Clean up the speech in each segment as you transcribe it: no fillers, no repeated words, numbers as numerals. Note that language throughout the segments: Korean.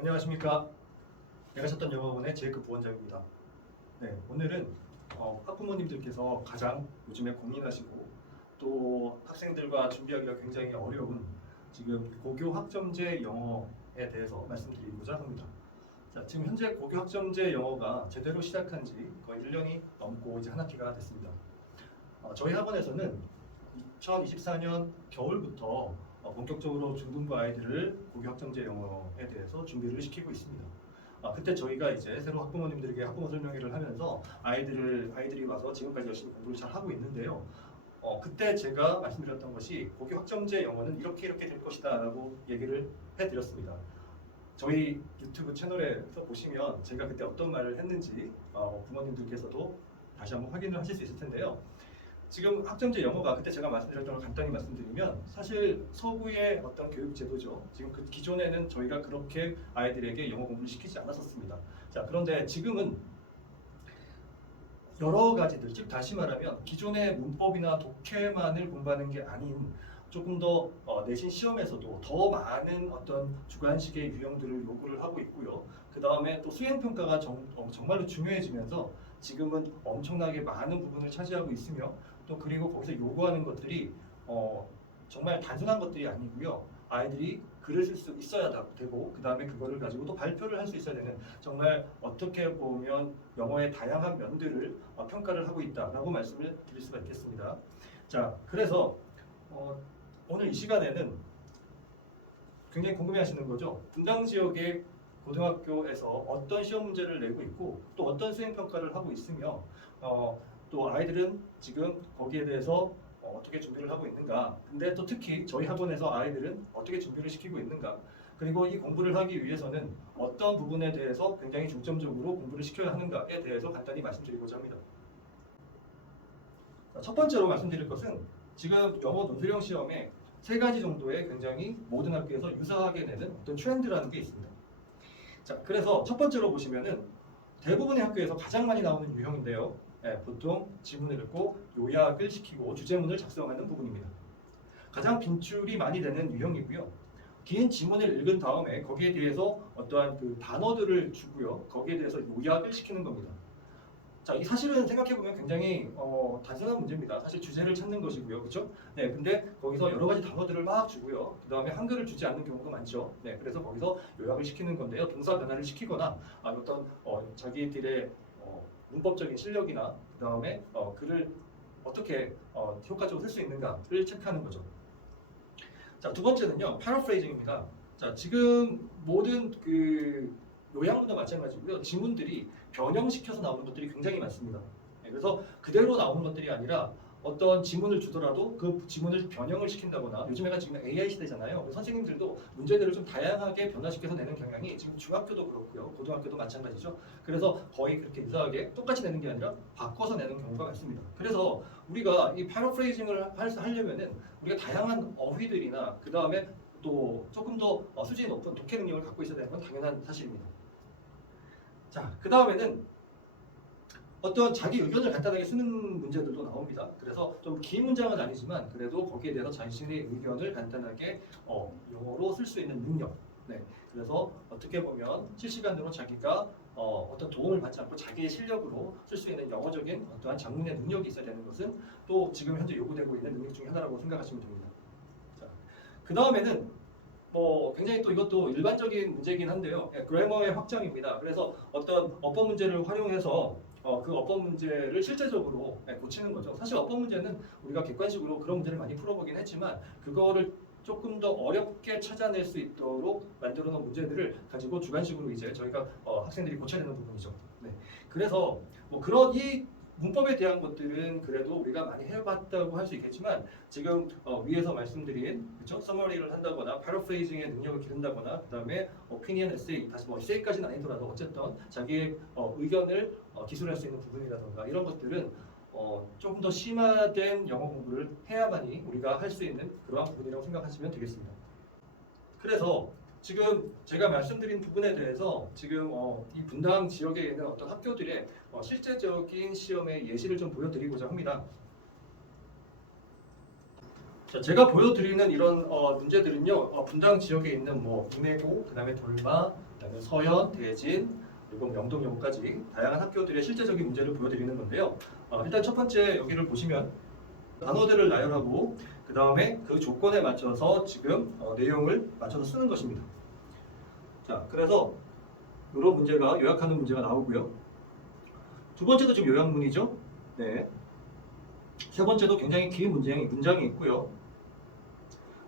안녕하십니까. 내가 찾던 영어원의 제이크 부원장입니다. 네, 오늘은 학부모님들께서 가장 요즘에 고민하시고 또 학생들과 준비하기가 굉장히 어려운 지금 고교 학점제 영어에 대해서 말씀드리고자 합니다. 자, 지금 현재 고교 학점제 영어가 제대로 시작한 지 거의 1년이 넘고 이제 한 학기가 됐습니다. 저희 학원에서는 2024년 겨울부터 본격적으로 중등부 아이들을 고교 학점제 영어에 대해서 준비를 시키고 있습니다. 그때 저희가 이제 새로 학부모님들에게 학부모 설명회를 하면서 아이들이 와서 지금까지 열심히 공부를 잘 하고 있는데요. 그때 제가 말씀드렸던 것이 고교 학점제 영어는 이렇게 될 것이다라고 얘기를 해드렸습니다. 저희 유튜브 채널에서 보시면 제가 그때 어떤 말을 했는지 부모님들께서도 다시 한번 확인을 하실 수 있을 텐데요. 지금 학점제 영어가 그때 제가 말씀드렸던 걸 간단히 말씀드리면 사실 서구의 어떤 교육 제도죠. 지금 그 기존에는 저희가 그렇게 아이들에게 영어 공부를 시키지 않았었습니다. 자, 그런데 지금은 여러 가지들, 즉 다시 말하면 기존의 문법이나 독해만을 공부하는 게 아닌 조금 더 내신 시험에서도 더 많은 어떤 주관식의 유형들을 요구를 하고 있고요. 그 다음에 또 수행평가가 정말로 중요해지면서 지금은 엄청나게 많은 부분을 차지하고 있으며 또 그리고 거기서 요구하는 것들이 정말 단순한 것들이 아니고요. 아이들이 글을 쓸 수 있어야 되고 그 다음에 그거를 가지고 또 발표를 할 수 있어야 되는 정말 어떻게 보면 영어의 다양한 면들을 평가를 하고 있다라고 말씀을 드릴 수가 있겠습니다. 자, 그래서 오늘 이 시간에는 굉장히 궁금해하시는 거죠. 분당 지역의 고등학교에서 어떤 시험 문제를 내고 있고 또 어떤 수행 평가를 하고 있으며 또 아이들은 지금 거기에 대해서 어떻게 준비를 하고 있는가. 근데 또 특히 저희 학원에서 아이들은 어떻게 준비를 시키고 있는가. 그리고 이 공부를 하기 위해서는 어떤 부분에 대해서 굉장히 중점적으로 공부를 시켜야 하는가에 대해서 간단히 말씀드리고자 합니다. 첫 번째로 말씀드릴 것은 지금 영어 논술형 시험에 3가지 정도의 굉장히 모든 학교에서 유사하게 내는 어떤 트렌드라는 게 있습니다. 자, 그래서 첫 번째로 보시면은 대부분의 학교에서 가장 많이 나오는 유형인데요. 보통 지문을 읽고 요약을 시키고 주제문을 작성하는 부분입니다. 가장 빈출이 많이 되는 유형이고요. 긴 지문을 읽은 다음에 거기에 대해서 어떠한 그 단어들을 주고요. 거기에 대해서 요약을 시키는 겁니다. 자, 이 사실은 생각해보면 굉장히 단순한 문제입니다. 사실 주제를 찾는 것이고요. 그렇죠? 네, 근데 거기서 여러 가지 단어들을 막 주고요. 그 다음에 한글을 주지 않는 경우가 많죠. 네, 그래서 거기서 요약을 시키는 건데요. 동사 변화를 시키거나 어떤 자기들의 문법적인 실력이나 그 다음에 글을 어떻게 효과적으로 쓸 수 있는가를 체크하는 거죠. 자, 두 번째는요. 패러프레이징입니다. 자, 지금 모든 그 요양문도 마찬가지고요. 지문들이 변형시켜서 나오는 것들이 굉장히 많습니다. 그래서 그대로 나오는 것들이 아니라 어떤 지문을 주더라도 그 지문을 변형을 시킨다거나 요즘에가 지금 AI 시대잖아요. 선생님들도 문제들을 좀 다양하게 변화시켜서 내는 경향이 지금 중학교도 그렇고요. 고등학교도 마찬가지죠. 그래서 거의 그렇게 유사하게 똑같이 내는 게 아니라 바꿔서 내는 경우가 많습니다. 그래서 우리가 이 패러프레이징을 하려면은 우리가 다양한 어휘들이나 그 다음에 또 조금 더 수준이 높은 독해 능력을 갖고 있어야 되는 건 당연한 사실입니다. 자, 그 다음에는 어떤 자기 의견을 간단하게 쓰는 문제들도 나옵니다. 그래서 좀 긴 문장은 아니지만 그래도 거기에 대해서 자신의 의견을 간단하게 영어로 쓸 수 있는 능력. 네, 그래서 어떻게 보면 실시간으로 자기가 어떤 도움을 받지 않고 자기의 실력으로 쓸 수 있는 영어적인 어떠한 장문의 능력이 있어야 되는 것은 또 지금 현재 요구되고 있는 능력 중에 하나라고 생각하시면 됩니다. 자, 그 다음에는 굉장히 또 이것도 일반적인 문제이긴 한데요. 그래머의 확장입니다. 그래서 어떤 어법 문제를 활용해서 그 어법 문제를 실제적으로 고치는 거죠. 사실 어법 문제는 우리가 객관식으로 그런 문제를 많이 풀어보긴 했지만 그거를 조금 더 어렵게 찾아낼 수 있도록 만들어 놓은 문제들을 가지고 주관식으로 이제 저희가 학생들이 고쳐야 되는 부분이죠. 네. 그래서 그런 이 문법에 대한 것들은 그래도 우리가 많이 해봤다고 할 수 있겠지만 지금 위에서 말씀드린 그렇죠? 서머리를 한다거나 패러프레이징의 능력을 기른다거나 그 다음에 오피니언 에세이 다시 에세이까지는 아니더라도 어쨌든 자기의 의견을 기술할 수 있는 부분이라던가 이런 것들은 조금 더 심화된 영어 공부를 해야만이 우리가 할 수 있는 그러한 부분이라고 생각하시면 되겠습니다. 그래서 지금 제가 말씀드린 부분에 대해서 지금 이 분당 지역에 있는 어떤 학교들의 실제적인 시험의 예시를 좀 보여드리고자 합니다. 자, 제가 보여드리는 이런 문제들은요, 분당 지역에 있는 뭐 임해고, 그다음에 돌마, 그다음에 서현, 대진, 그리고 영동여고까지 다양한 학교들의 실제적인 문제를 보여드리는 건데요. 일단 첫 번째 여기를 보시면 단어들을 나열하고 그 다음에 그 조건에 맞춰서 지금 내용을 맞춰서 쓰는 것입니다. 자, 그래서 이런 문제가 요약하는 문제가 나오고요. 두 번째도 지금 요약문이죠. 네. 세 번째도 굉장히 긴 문장이 있고요.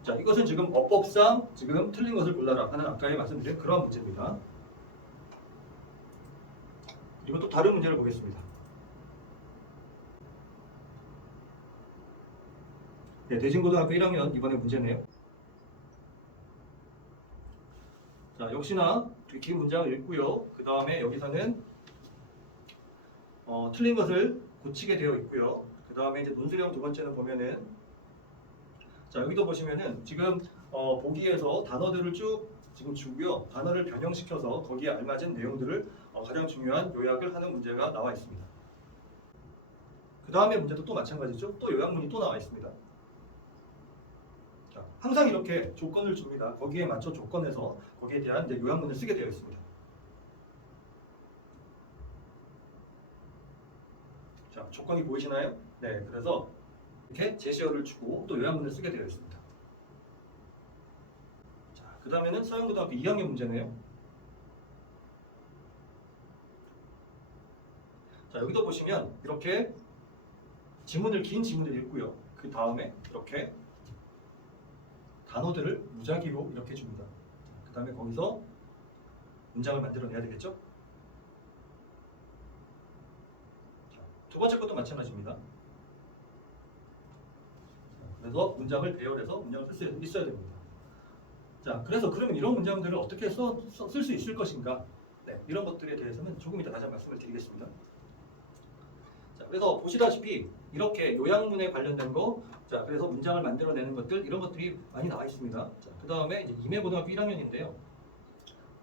자, 이것은 지금 어법상 지금 틀린 것을 골라라 하는 아까 말씀드린 그런 문제입니다. 그리고 또 다른 문제를 보겠습니다. 네, 대진고등학교 1학년 이번에 문제네요. 자, 역시나 긴 문장을 읽고요. 그 다음에 여기서는 틀린 것을 고치게 되어 있고요. 그 다음에 이제 논술형 두 번째는 보면은 자, 여기도 보시면은 지금 보기에서 단어들을 쭉 지금 주고요. 단어를 변형시켜서 거기에 알맞은 내용들을 가장 중요한 요약을 하는 문제가 나와 있습니다. 그 다음에 문제도 또 마찬가지죠. 또 요약문이 또 나와 있습니다. 자, 항상 이렇게 조건을 줍니다. 거기에 맞춰 조건에서 거기에 대한 이제 요약문을 쓰게 되어 있습니다. 자, 조건이 보이시나요? 네, 그래서 이렇게 제시어를 주고 또 요약문을 쓰게 되어 있습니다. 자, 그 다음에는 서영고등학교 2학년 문제네요. 자, 여기도 보시면 이렇게 긴 지문을 읽고요. 그 다음에 이렇게 단어들을 무작위로 이렇게 줍니다. 그 다음에 거기서 문장을 만들어내야 되겠죠? 자, 두 번째 것도 마찬가지입니다. 그래서 문장을 배열해서 문장을 쓸 수 있어야 됩니다. 자, 그래서 그러면 이런 문장들을 어떻게 쓸 수 있을 것인가? 네, 이런 것들에 대해서는 조금 이따 다시 한번 말씀을 드리겠습니다. 자, 그래서 보시다시피 이렇게 요약문에 관련된 거, 자, 그래서 문장을 만들어내는 것들 이런 것들이 많이 나와 있습니다. 자, 그 다음에 이제 임해고등학교 1학년인데요.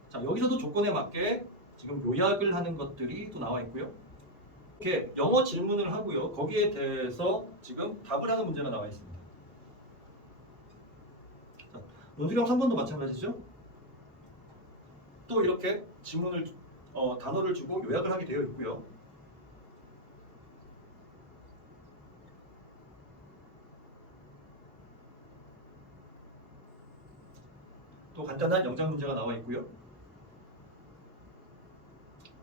자, 여기서도 조건에 맞게 지금 요약을 하는 것들이 또 나와 있고요. 이렇게 영어 질문을 하고요. 거기에 대해서 지금 답을 하는 문제가 나와 있습니다. 자, 논술형 3번도 마찬가지죠. 또 이렇게 질문을 단어를 주고 요약을 하게 되어 있고요. 또 간단한 영작 문제가 나와 있고요.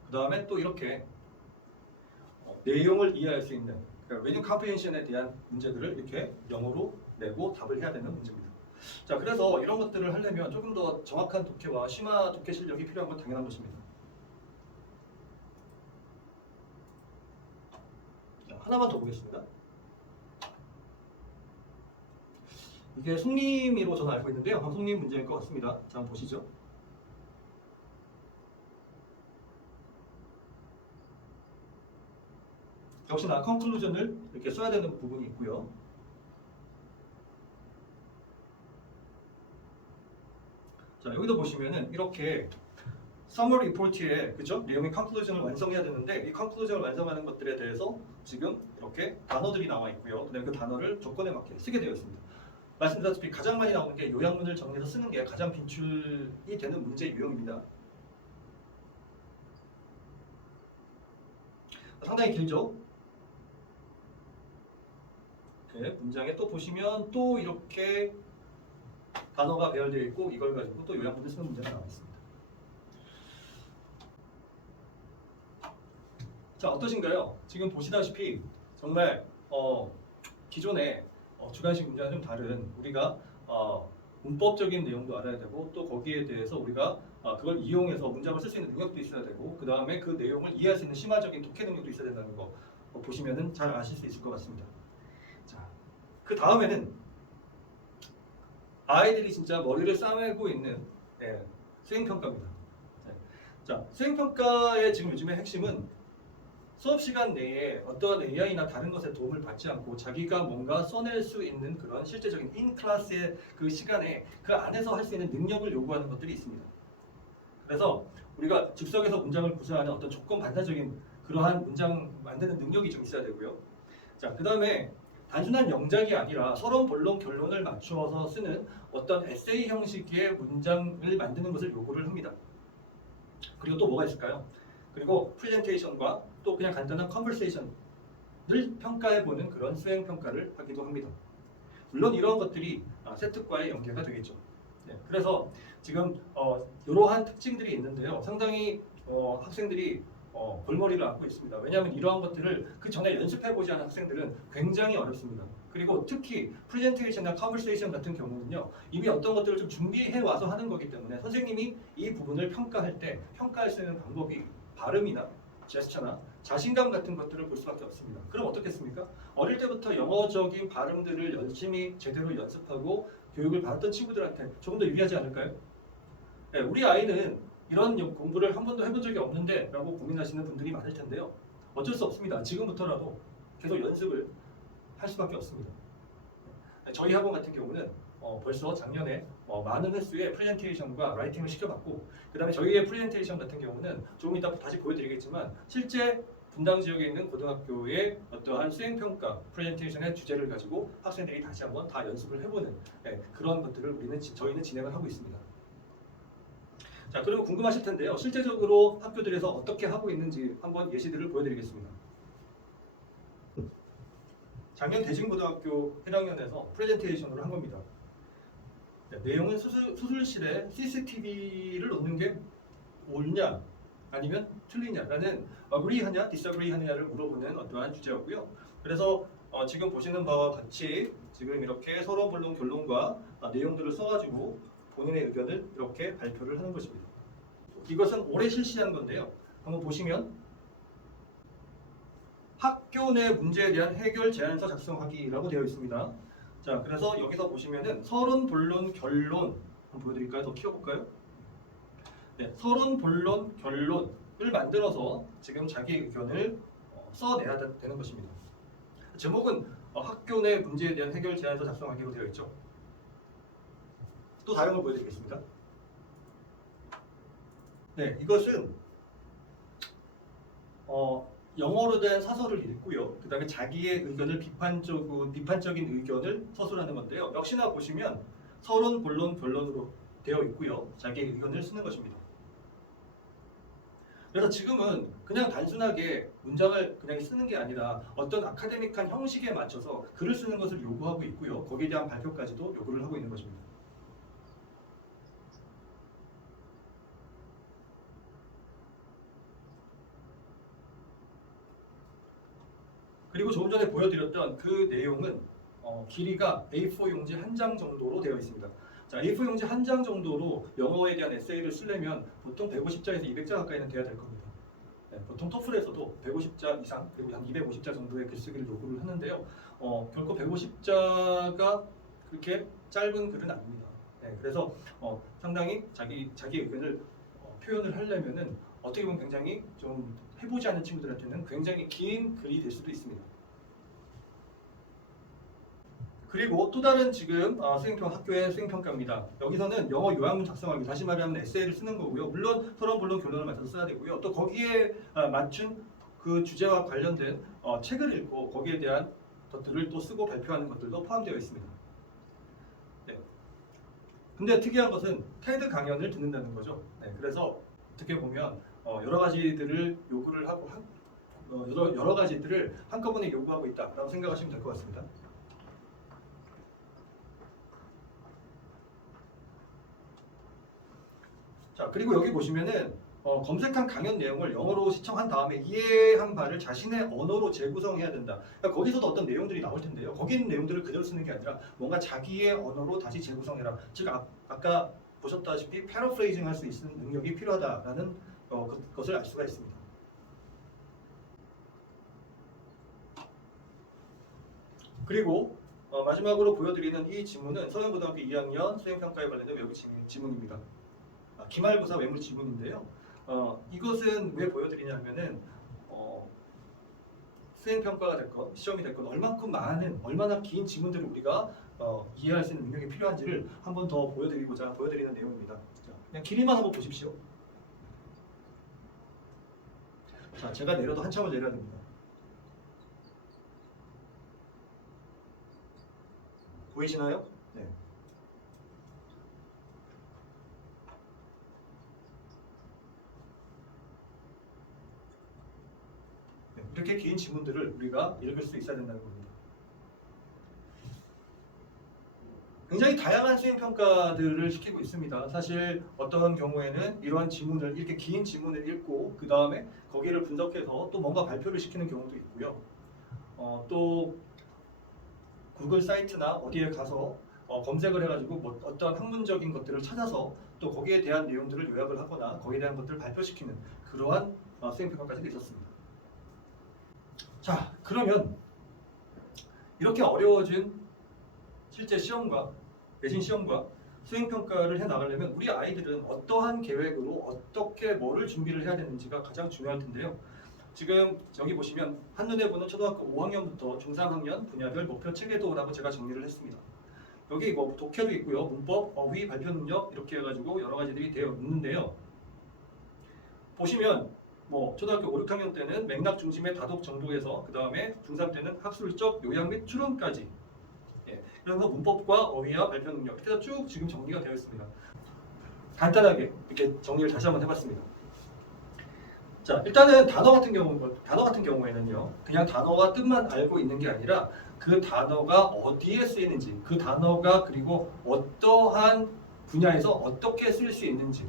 그 다음에 또 이렇게 내용을 이해할 수 있는 그러니까 리딩 컴프리헨션에 대한 문제들을 이렇게 영어로 내고 답을 해야 되는 문제입니다. 자, 그래서 이런 것들을 하려면 조금 더 정확한 독해와 심화 독해 실력이 필요한 건 당연한 것입니다. 자, 하나만 더 보겠습니다. 이게 송림이로 저는 알고 있는데요. 송림 문제일 것 같습니다. 자, 한번 보시죠. 역시나 컨클루전을 이렇게 써야 되는 부분이 있고요. 자, 여기도 보시면은 이렇게 서머리 리포트에 그죠? 내용의 컨클루전을 완성해야 되는데 이 컨클루전을 완성하는 것들에 대해서 지금 이렇게 단어들이 나와 있고요. 그다음에 그 단어를 조건에 맞게 쓰게 되어 있습니다. 말씀드렸다시피 가장 많이 나오는 게 요약문을 정리해서 쓰는 게 가장 빈출이 되는 문제 유형입니다. 상당히 길죠? 네, 문장에 또 보시면 또 이렇게 단어가 배열되어 있고 이걸 가지고 또 요약문을 쓰는 문제가 나와 있습니다. 자, 어떠신가요? 지금 보시다시피 정말 기존의 주관식 문제와 좀 다른 우리가 문법적인 내용도 알아야 되고 또 거기에 대해서 우리가 그걸 이용해서 문장을 쓸 수 있는 능력도 있어야 되고 그 다음에 그 내용을 이해할 수 있는 심화적인 독해 능력도 있어야 된다는 거 보시면은 잘 아실 수 있을 것 같습니다. 자, 그 다음에는 아이들이 진짜 머리를 싸매고 있는 수행평가입니다. 자, 수행평가의 지금 요즘의 핵심은 수업 시간 내에 어떠한 AI나 다른 것에 도움을 받지 않고 자기가 뭔가 써낼 수 있는 그런 실제적인 인클래스의 그 시간에 그 안에서 할 수 있는 능력을 요구하는 것들이 있습니다. 그래서 우리가 즉석에서 문장을 구사하는 어떤 조건 반사적인 그러한 문장 만드는 능력이 좀 있어야 되고요. 자, 그 다음에 단순한 영작이 아니라 서론, 본론, 결론을 맞추어서 쓰는 어떤 에세이 형식의 문장을 만드는 것을 요구를 합니다. 그리고 또 뭐가 있을까요? 그리고 프레젠테이션과 또 그냥 간단한 컨버세이션을 평가해보는 그런 수행 평가를 하기도 합니다. 물론 이런 것들이 세특과의 연계가 되겠죠. 네, 그래서 지금 이러한 특징들이 있는데요. 상당히 학생들이 골머리를 앓고 있습니다. 왜냐하면 이러한 것들을 그 전에 연습해보지 않은 학생들은 굉장히 어렵습니다. 그리고 특히 프레젠테이션이나 컨버세이션 같은 경우는요. 이미 어떤 것들을 좀 준비해 와서 하는 거기 때문에 선생님이 이 부분을 평가할 때 평가할 수 있는 방법이 발음이나 제스처나 자신감 같은 것들을 볼 수밖에 없습니다. 그럼 어떻겠습니까? 어릴 때부터 영어적인 발음들을 열심히 제대로 연습하고 교육을 받았던 친구들한테 조금 더 유리하지 않을까요? 네, 우리 아이는 이런 공부를 한 번도 해본 적이 없는데 라고 고민하시는 분들이 많을 텐데요. 어쩔 수 없습니다. 지금부터라도 계속 연습을 할 수밖에 없습니다. 저희 학원 같은 경우는 벌써 작년에 많은 횟수의 프레젠테이션과 라이팅을 시켜봤고 그 다음에 저희의 프레젠테이션 같은 경우는 조금 이따 다시 보여드리겠지만 실제 분당 지역에 있는 고등학교의 어떠한 수행평가 프레젠테이션의 주제를 가지고 학생들이 다시 한번 다 연습을 해보는 그런 것들을 저희는 진행을 하고 있습니다. 자, 그러면 궁금하실 텐데요. 실제적으로 학교들에서 어떻게 하고 있는지 한번 예시들을 보여드리겠습니다. 작년 대진고등학교 1학년에서 프레젠테이션을 한 겁니다. 네, 내용은 수술실에 CCTV를 놓는 게 옳냐 아니면 틀리냐라는 agree하냐 disagree하냐를 물어보는 어떠한 주제였고요. 그래서 지금 보시는 바와 같이 지금 이렇게 서론, 본론, 결론과 내용들을 써가지고 본인의 의견을 이렇게 발표를 하는 것입니다. 이것은 올해 실시한 건데요. 한번 보시면 학교 내 문제에 대한 해결 제안서 작성하기라고 되어 있습니다. 자, 그래서 여기서 보시면은 서론, 본론, 결론 한번 보여드릴까요? 더 키워볼까요? 네, 서론, 본론, 결론을 만들어서 지금 자기 의견을 써내야 되는 것입니다. 제목은 학교 내 문제에 대한 해결 제안서 작성하기로 되어 있죠. 또 다른 걸 보여드리겠습니다. 네, 이것은 영어로 된 사설을 읽고요. 그 다음에 자기의 의견을 비판적인 의견을 서술하는 건데요. 역시나 보시면 서론, 본론, 결론으로 되어 있고요. 자기의 의견을 쓰는 것입니다. 그래서 지금은 그냥 단순하게 문장을 그냥 쓰는 게 아니라 어떤 아카데믹한 형식에 맞춰서 글을 쓰는 것을 요구하고 있고요. 거기에 대한 발표까지도 요구를 하고 있는 것입니다. 그리고 조금 전에 보여드렸던 그 내용은 길이가 A4 용지 한 장 정도로 되어 있습니다. 자, A4 용지 한 장 정도로 영어에 대한 에세이를 쓰려면 보통 150자에서 200자 가까이는 돼야 될 겁니다. 네, 보통 토플에서도 150자 이상 그리고 한 250자 정도의 글쓰기를 요구를 하는데요. 결코 150자가 그렇게 짧은 글은 아닙니다. 네, 그래서 상당히 자기 의견을 표현을 하려면은 어떻게 보면 굉장히 좀 해보지 않은 친구들한테는 굉장히 긴 글이 될 수도 있습니다. 그리고 또 다른 지금 학교의 수행평가입니다. 여기서는 영어 요약문 작성하기, 다시 말하면 에세이를 쓰는 거고요. 물론 서론, 본론, 결론을 맞춰서 써야 되고요. 또 거기에 맞춘 그 주제와 관련된 책을 읽고 거기에 대한 것들을 또 쓰고 발표하는 것들도 포함되어 있습니다. 네. 근데 특이한 것은 테드 강연을 듣는다는 거죠. 네. 그래서 어떻게 보면 여러 가지들을 요구를 하고 여러 가지들을 한꺼번에 요구하고 있다라고 생각하시면 될 것 같습니다. 자, 그리고 여기 보시면은 검색한 강연 내용을 영어로 시청한 다음에 이해한 바를 자신의 언어로 재구성해야 된다. 그러니까 거기서도 어떤 내용들이 나올 텐데요. 거기 있는 내용들을 그대로 쓰는 게 아니라 뭔가 자기의 언어로 다시 재구성해라. 즉 아까 보셨다시피 패러프레이징 할 수 있는 능력이 필요하다라는 것을 알 수가 있습니다. 그리고 마지막으로 보여드리는 이 지문은 서영고등학교 2학년 수행평가에 관련된 외부 지문입니다. 기말고사 외물 지문인데요. 이것은 왜 보여드리냐면은 수행평가가 됐건 시험이 됐건 얼마나 긴 지문들을 우리가 이해할 수 있는 능력이 필요한지를 한 번 더 보여드리는 내용입니다. 자, 그냥 길이만 한번 보십시오. 자, 제가 내려도 한참을 내려야 됩니다. 보이시나요? 네. 이렇게 긴 지문들을 우리가 읽을 수 있어야 된다는 겁니다. 굉장히 다양한 수행평가들을 시키고 있습니다. 사실 어떤 경우에는 이러한 지문을 이렇게 긴 지문을 읽고 그 다음에 거기를 분석해서 또 뭔가 발표를 시키는 경우도 있고요. 또 구글 사이트나 어디에 가서 검색을 해가지고 뭐 어떤 학문적인 것들을 찾아서 또 거기에 대한 내용들을 요약을 하거나 거기에 대한 것들을 발표시키는 그러한 수행평가까지 있었습니다. 자, 그러면 이렇게 어려워진 실제 시험과 내신 시험과 수행평가를 해나가려면 우리 아이들은 어떠한 계획으로 어떻게 뭐를 준비를 해야 되는지가 가장 중요할 텐데요. 지금 여기 보시면 한눈에 보는 초등학교 5학년부터 중3학년 분야별 목표 체계도라고 제가 정리를 했습니다. 여기 뭐 독해도 있고요. 문법, 어휘, 발표 능력 이렇게 해가지고 여러 가지들이 되어 있는데요. 보시면 뭐 초등학교 5, 6학년 때는 맥락 중심의 다독 정도에서 그 다음에 중3 때는 학술적 요약 및 추론까지. 그래서 문법과 어휘와 발표 능력 이렇게 해서 쭉 지금 정리가 되어 있습니다. 간단하게 이렇게 정리를 다시 한번 해봤습니다. 자, 일단은 단어 같은 경우에는요, 그냥 단어와 뜻만 알고 있는 게 아니라 그 단어가 어디에 쓰이는지, 그 단어가 그리고 어떠한 분야에서 어떻게 쓸 수 있는지,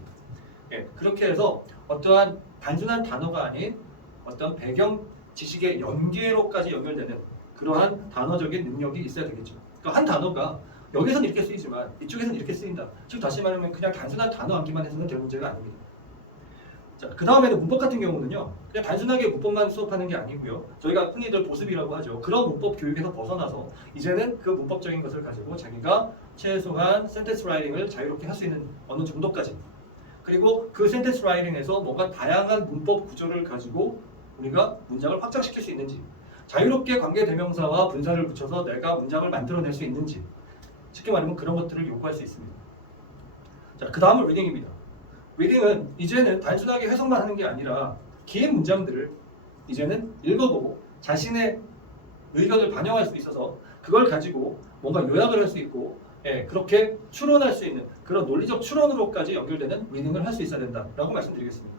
그렇게 해서 어떠한 단순한 단어가 아닌 어떤 배경 지식의 연계로까지 연결되는 그러한 단어적인 능력이 있어야 되겠죠. 그러니까 한 단어가 여기서는 이렇게 쓰이지만 이쪽에서는 이렇게 쓰인다. 즉 다시 말하면 그냥 단순한 단어 암기만 해서는 될 문제가 아닙니다. 자, 그 다음에는 문법 같은 경우는요, 그냥 단순하게 문법만 수업하는 게 아니고요. 저희가 흔히들 보습이라고 하죠. 그런 문법 교육에서 벗어나서 이제는 그 문법적인 것을 가지고 자기가 최소한 센텐스 라이팅을 자유롭게 할 수 있는 어느 정도까지, 그리고 그 센텐스 라이팅에서 뭔가 다양한 문법 구조를 가지고 우리가 문장을 확장시킬 수 있는지, 자유롭게 관계대명사와 분사를 붙여서 내가 문장을 만들어낼 수 있는지, 쉽게 말하면 그런 것들을 요구할 수 있습니다. 자, 그 다음은 리딩입니다. 리딩은 이제는 단순하게 해석만 하는 게 아니라 긴 문장들을 이제는 읽어보고 자신의 의견을 반영할 수 있어서 그걸 가지고 뭔가 요약을 할 수 있고, 그렇게 추론할 수 있는 그런 논리적 추론으로까지 연결되는 리딩을 할 수 있어야 된다라고 말씀드리겠습니다.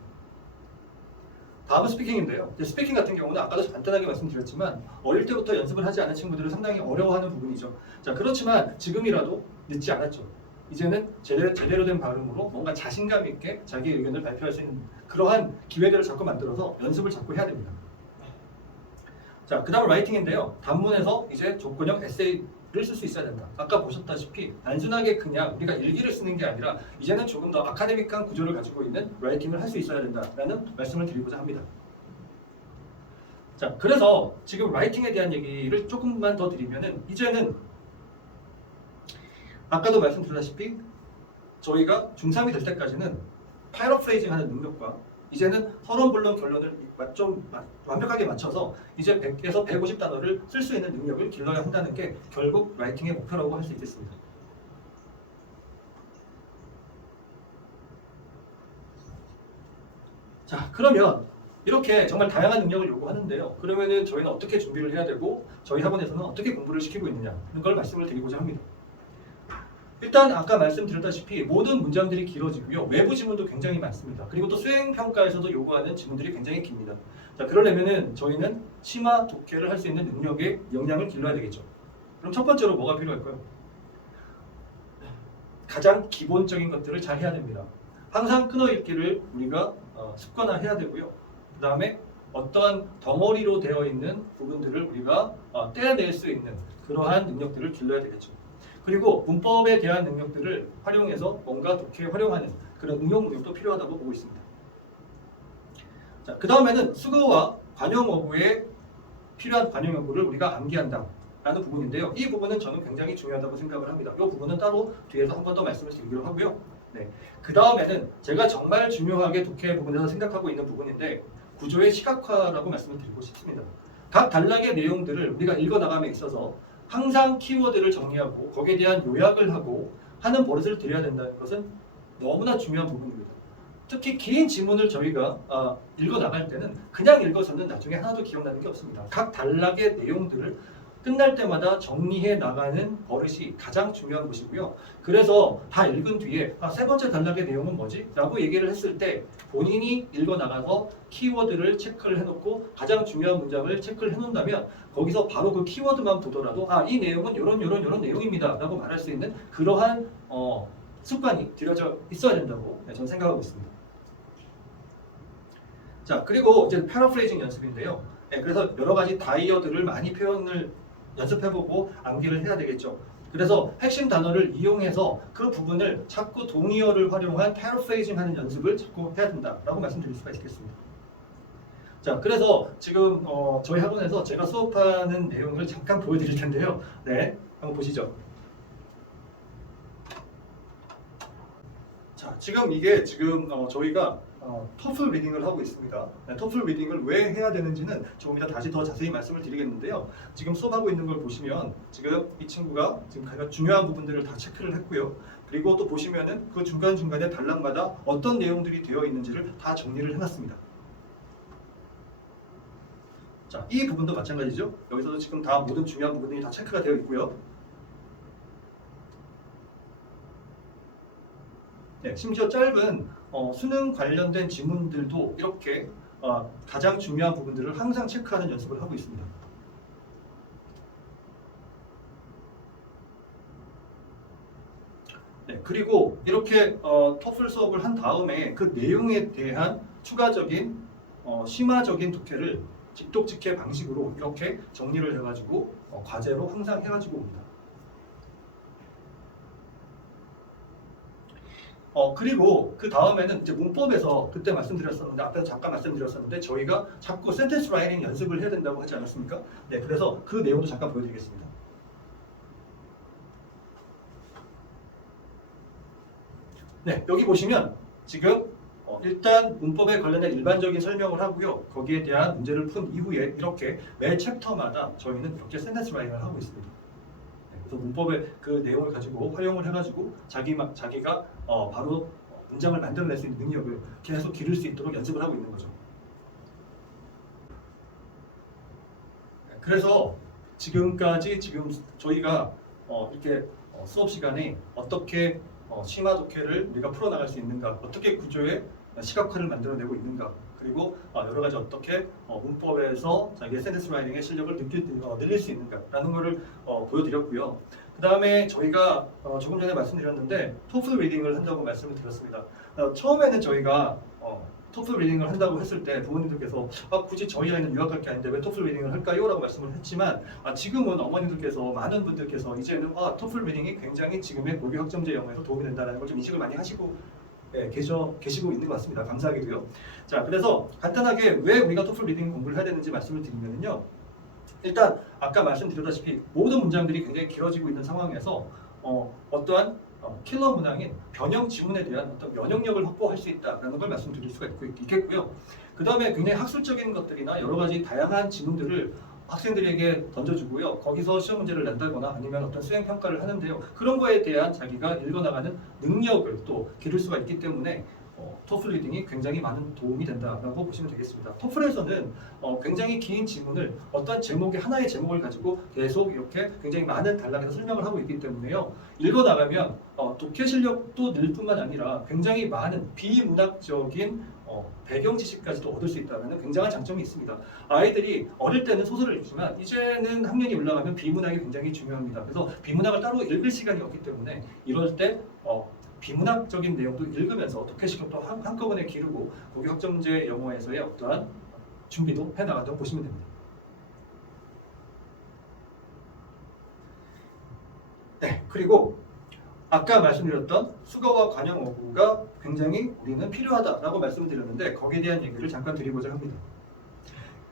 다음은 스피킹인데요. 스피킹 같은 경우는 아까도 간단하게 말씀드렸지만 어릴 때부터 연습을 하지 않은 친구들은 상당히 어려워하는 부분이죠. 자, 그렇지만 지금이라도 늦지 않았죠. 이제는 제대로 된 발음으로 뭔가 자신감 있게 자기의 의견을 발표할 수 있는 그러한 기회들을 자꾸 만들어서 연습을 자꾸 해야 됩니다. 자, 그 다음 라이팅인데요. 단문에서 이제 조건형 에세이를 쓸 수 있어야 된다. 아까 보셨다시피 단순하게 그냥 우리가 일기를 쓰는 게 아니라 이제는 조금 더 아카데믹한 구조를 가지고 있는 라이팅을 할 수 있어야 된다라는 말씀을 드리고자 합니다. 자, 그래서 지금 라이팅에 대한 얘기를 조금만 더 드리면은 이제는 아까도 말씀드렸다시피 저희가 중3이 될 때까지는 파이러프레이징 하는 능력과 이제는 서론본론 결론을 좀 완벽하게 맞춰서 이제 100에서 150단어를 쓸 수 있는 능력을 길러야 한다는 게 결국 라이팅의 목표라고 할 수 있겠습니다. 자, 그러면 이렇게 정말 다양한 능력을 요구하는데요. 그러면은 저희는 어떻게 준비를 해야 되고 저희 학원에서는 어떻게 공부를 시키고 있느냐는 걸 말씀을 드리고자 합니다. 일단 아까 말씀드렸다시피 모든 문장들이 길어지고요. 외부 지문도 굉장히 많습니다. 그리고 또 수행평가에서도 요구하는 지문들이 굉장히 깁니다. 자, 그러려면은 저희는 심화 독해를 할 수 있는 능력의 역량을 길러야 되겠죠. 그럼 첫 번째로 뭐가 필요할까요? 가장 기본적인 것들을 잘 해야 됩니다. 항상 끊어읽기를 우리가 습관화해야 되고요. 그 다음에 어떠한 덩어리로 되어 있는 부분들을 우리가 떼어낼 수 있는 그러한 능력들을 길러야 되겠죠. 그리고 문법에 대한 능력들을 활용해서 뭔가 독해에 활용하는 그런 응용 능력도 필요하다고 보고 있습니다. 자, 그 다음에는 수거와 관용 어구에 필요한 관용 어구를 우리가 암기한다라는 부분인데요. 이 부분은 저는 굉장히 중요하다고 생각을 합니다. 이 부분은 따로 뒤에서 한 번 더 말씀을 드리기로 하고요. 네. 그 다음에는 제가 정말 중요하게 독해 부분에서 생각하고 있는 부분인데 구조의 시각화라고 말씀을 드리고 싶습니다. 각 단락의 내용들을 우리가 읽어나감에 있어서 항상 키워드를 정리하고 거기에 대한 요약을 하고 하는 버릇을 들여야 된다는 것은 너무나 중요한 부분입니다. 특히 긴 지문을 저희가 읽어 나갈 때는 그냥 읽어서는 나중에 하나도 기억나는 게 없습니다. 각 단락의 내용들을 끝날 때마다 정리해 나가는 버릇이 가장 중요한 것이고요. 그래서 다 읽은 뒤에 세 번째 단락의 내용은 뭐지? 라고 얘기를 했을 때 본인이 읽어 나가서 키워드를 체크를 해놓고 가장 중요한 문장을 체크를 해놓는다면 거기서 바로 그 키워드만 보더라도 이 내용은 이런 내용입니다 라고 말할 수 있는 그러한 습관이 들여져 있어야 된다고 저는 생각하고 있습니다. 자, 그리고 이제 패러프레이징 연습인데요. 그래서 여러 가지 다이어들을 많이 표현을 연습해보고 암기를 해야 되겠죠. 그래서 핵심 단어를 이용해서 그 부분을 자꾸 동의어를 활용한 패러프레이징 하는 연습을 자꾸 해야 된다라고 말씀드릴 수가 있겠습니다. 자, 그래서 지금 저희 학원에서 제가 수업하는 내용을 잠깐 보여드릴 텐데요. 네, 한번 보시죠. 자, 지금 이게 저희가 토플 리딩을 하고 있습니다. 네, 토플 리딩을 왜 해야 되는지는 조금 이따 다시 더 자세히 말씀을 드리겠는데요. 지금 수업하고 있는 걸 보시면 지금 이 친구가 지금 가장 중요한 부분들을 다 체크를 했고요. 그리고 또 보시면은 그 중간중간에 단락마다 어떤 내용들이 되어 있는지를 다 정리를 해놨습니다. 자, 이 부분도 마찬가지죠. 여기서도 지금 다 모든 중요한 부분들이 다 체크가 되어 있고요. 네, 심지어 짧은 수능 관련된 지문들도 이렇게 가장 중요한 부분들을 항상 체크하는 연습을 하고 있습니다. 네, 그리고 이렇게 토플 수업을 한 다음에 그 내용에 대한 추가적인 심화적인 독해를 직독직해 방식으로 이렇게 정리를 해가지고 과제로 항상 해가지고 옵니다. 그리고 그 다음에는 이제 문법에서 그때 말씀드렸었는데 앞에서 잠깐 말씀드렸었는데 저희가 자꾸 센텐스 라이팅 연습을 해야 된다고 하지 않았습니까? 네, 그래서 그 내용도 잠깐 보여드리겠습니다. 네, 여기 보시면 지금 일단 문법에 관련된 일반적인 설명을 하고요. 거기에 대한 문제를 푼 이후에 이렇게 매 챕터마다 저희는 이렇게 센텐스 라이팅을 하고 있습니다. 그래서 문법의 그 내용을 가지고 활용을 해가지고 자기가 바로 문장을 만들어낼 수 있는 능력을 계속 기를 수 있도록 연습을 하고 있는 거죠. 그래서 지금까지 저희가 이렇게 수업 시간에 어떻게 심화 독해를 우리가 풀어나갈 수 있는가, 어떻게 구조의 시각화를 만들어내고 있는가, 그리고 여러 가지 어떻게 문법에서 자기의 센텐스 라이팅의 실력을 늘릴 수 있는가라는 것을 보여드렸고요. 그 다음에 저희가 조금 전에 말씀드렸는데 토플 리딩을 한다고 말씀을 드렸습니다. 처음에는 저희가 토플 리딩을 한다고 했을 때 부모님들께서 굳이 저희 아이는 유학할 게 아닌데 왜 토플 리딩을 할까요? 라고 말씀을 했지만 지금은 어머님들께서 많은 분들께서 이제는 토플 리딩이 굉장히 지금의 고교 학점제 영어에서 도움이 된다는 걸 좀 인식을 많이 하시고 계시고 있는 것 같습니다. 감사하게도요. 자, 그래서 간단하게 왜 우리가 토플 리딩 공부를 해야 되는지 말씀을 드리면요. 일단 아까 말씀드렸다시피 모든 문장들이 굉장히 길어지고 있는 상황에서 어떠한 킬러 문항인 변형 지문에 대한 어떤 면역력을 확보할 수 있다라는 걸 말씀드릴 수가 있겠고요. 그 다음에 굉장히 학술적인 것들이나 여러 가지 다양한 지문들을 학생들에게 던져주고요. 거기서 시험 문제를 낸다거나 아니면 어떤 수행 평가를 하는데요. 그런 거에 대한 자기가 읽어나가는 능력을 또 기를 수가 있기 때문에 토플 리딩이 굉장히 많은 도움이 된다라고 보시면 되겠습니다. 토플에서는 굉장히 긴 지문을 어떤 하나의 제목을 가지고 계속 이렇게 굉장히 많은 단락에서 설명을 하고 있기 때문에요. 읽어나가면 독해 실력도 늘 뿐만 아니라 굉장히 많은 비문학적인 배경 지식까지도 얻을 수 있다는 굉장한 장점이 있습니다. 아이들이 어릴 때는 소설을 읽지만 이제는 학년이 올라가면 비문학이 굉장히 중요합니다. 그래서 비문학을 따로 읽을 시간이 없기 때문에 이럴 때 비문학적인 내용도 읽으면서 독해 실력도 한꺼번에 기르고 고교 학점제 영어에서의 어떠한 준비도 해나간다고 보시면 됩니다. 네, 그리고 아까 말씀드렸던 수거와 관형 어구가 굉장히 우리는 필요하다라고 말씀을 드렸는데 거기에 대한 얘기를 잠깐 드리고자 합니다.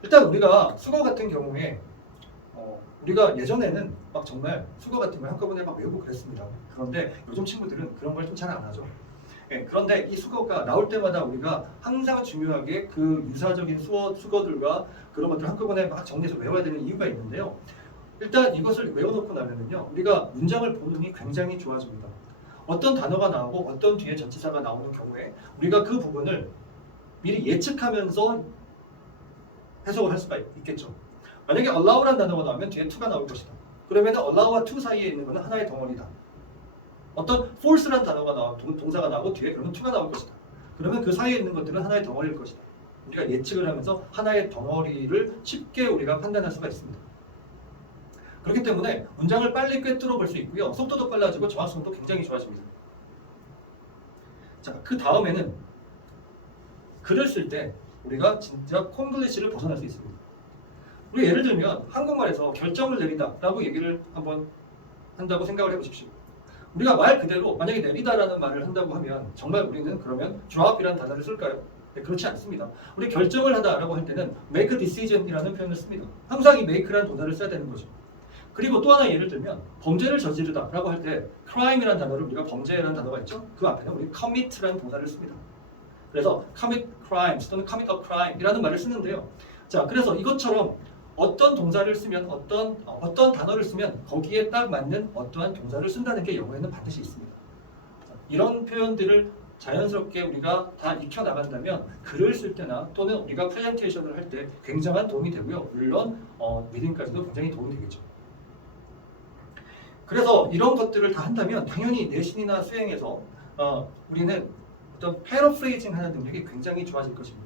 일단 우리가 수거 같은 경우에 우리가 예전에는 막 정말 수거 같은 걸 한꺼번에 막 외우고 그랬습니다. 그런데 요즘 친구들은 그런 걸 좀 잘 안 하죠. 그런데 이 수거가 나올 때마다 우리가 항상 중요하게 그 유사적인 수거들과 그런 것들을 한꺼번에 막 정리해서 외워야 되는 이유가 있는데요. 일단 이것을 외워놓고 나면은요, 우리가 문장을 보는이 굉장히 좋아집니다. 어떤 단어가 나오고 어떤 뒤에 전치사가 나오는 경우에 우리가 그 부분을 미리 예측하면서 해석을 할 수가 있겠죠. 만약에 allow라는 단어가 나오면 뒤에 to가 나올 것이다. 그러면 allow와 to 사이에 있는 것은 하나의 덩어리다. 어떤 force라는 단어가 동사가 나오고 뒤에 그러면 to가 나올 것이다. 그러면 그 사이에 있는 것들은 하나의 덩어리일 것이다. 우리가 예측을 하면서 하나의 덩어리를 쉽게 우리가 판단할 수가 있습니다. 그렇기 때문에 문장을 빨리 꿰뚫어 볼 수 있고요. 속도도 빨라지고 정확성도 굉장히 좋아집니다. 자, 그 다음에는 글을 쓸 때 우리가 진짜 콩글리시를 벗어날 수 있습니다. 우리 예를 들면 한국말에서 결정을 내리다라고 얘기를 한번 한다고 생각을 해보십시오. 우리가 말 그대로 만약에 내리다라는 말을 한다고 하면 정말 우리는 그러면 drop이라는 단어를 쓸까요? 네, 그렇지 않습니다. 우리 결정을 하다라고 할 때는 make a decision이라는 표현을 씁니다. 항상 이 make라는 동사를 써야 되는 거죠. 그리고 또 하나 예를 들면 범죄를 저지르다라고 할 때 crime이라는 단어를 우리가 범죄라는 단어가 있죠. 그 앞에는 우리 commit라는 동사를 씁니다. 그래서 commit crimes 또는 commit a crime이라는 말을 쓰는데요. 자, 그래서 이것처럼 어떤 동사를 쓰면 어떤 단어를 쓰면 거기에 딱 맞는 어떠한 동사를 쓴다는 게 영어에는 반드시 있습니다. 이런 표현들을 자연스럽게 우리가 다 익혀 나간다면 글을 쓸 때나 또는 우리가 프레젠테이션을 할 때 굉장한 도움이 되고요. 물론 리딩까지도 굉장히 도움이 되겠죠. 그래서 이런 것들을 다 한다면 당연히 내신이나 수행에서 우리는 어떤 패러프레이징 하는 능력이 굉장히 좋아질 것입니다.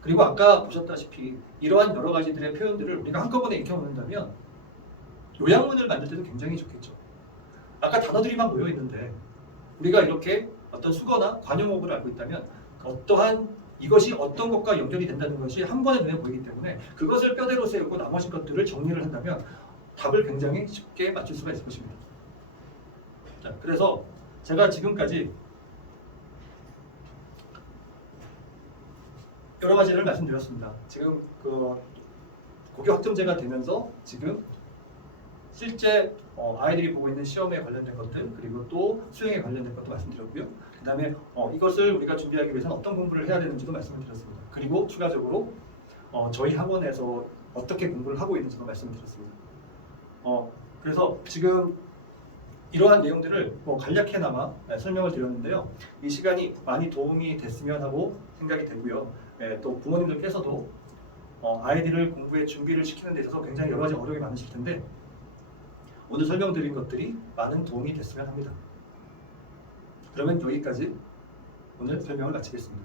그리고 아까 보셨다시피 이러한 여러 가지들의 표현들을 우리가 한꺼번에 익혀놓는다면 요약문을 만들 때도 굉장히 좋겠죠. 아까 단어들이 막 모여 있는데 우리가 이렇게 어떤 수거나 관용어구를 알고 있다면 어떠한 이것이 어떤 것과 연결이 된다는 것이 한 번에 눈에 보이기 때문에 그것을 뼈대로 세우고 나머지 것들을 정리를 한다면 답을 굉장히 쉽게 맞출 수가 있을 것입니다. 자, 그래서 제가 지금까지 여러 가지를 말씀드렸습니다. 지금 고교 학점제가 되면서 지금 실제 아이들이 보고 있는 시험에 관련된 것들 그리고 또 수행에 관련된 것도 말씀드렸고요. 그 다음에 이것을 우리가 준비하기 위해서는 어떤 공부를 해야 되는지도 말씀을 드렸습니다. 그리고 추가적으로 저희 학원에서 어떻게 공부를 하고 있는지도 말씀을 드렸습니다. 그래서 지금 이러한 내용들을 간략해나마 설명을 드렸는데요. 이 시간이 많이 도움이 됐으면 하고 생각이 되고요. 또 부모님들께서도 아이들을 공부에 준비를 시키는 데 있어서 굉장히 여러 가지 어려움이 많으실 텐데 오늘 설명드린 것들이 많은 도움이 됐으면 합니다. 그러면 여기까지 오늘 설명을 마치겠습니다.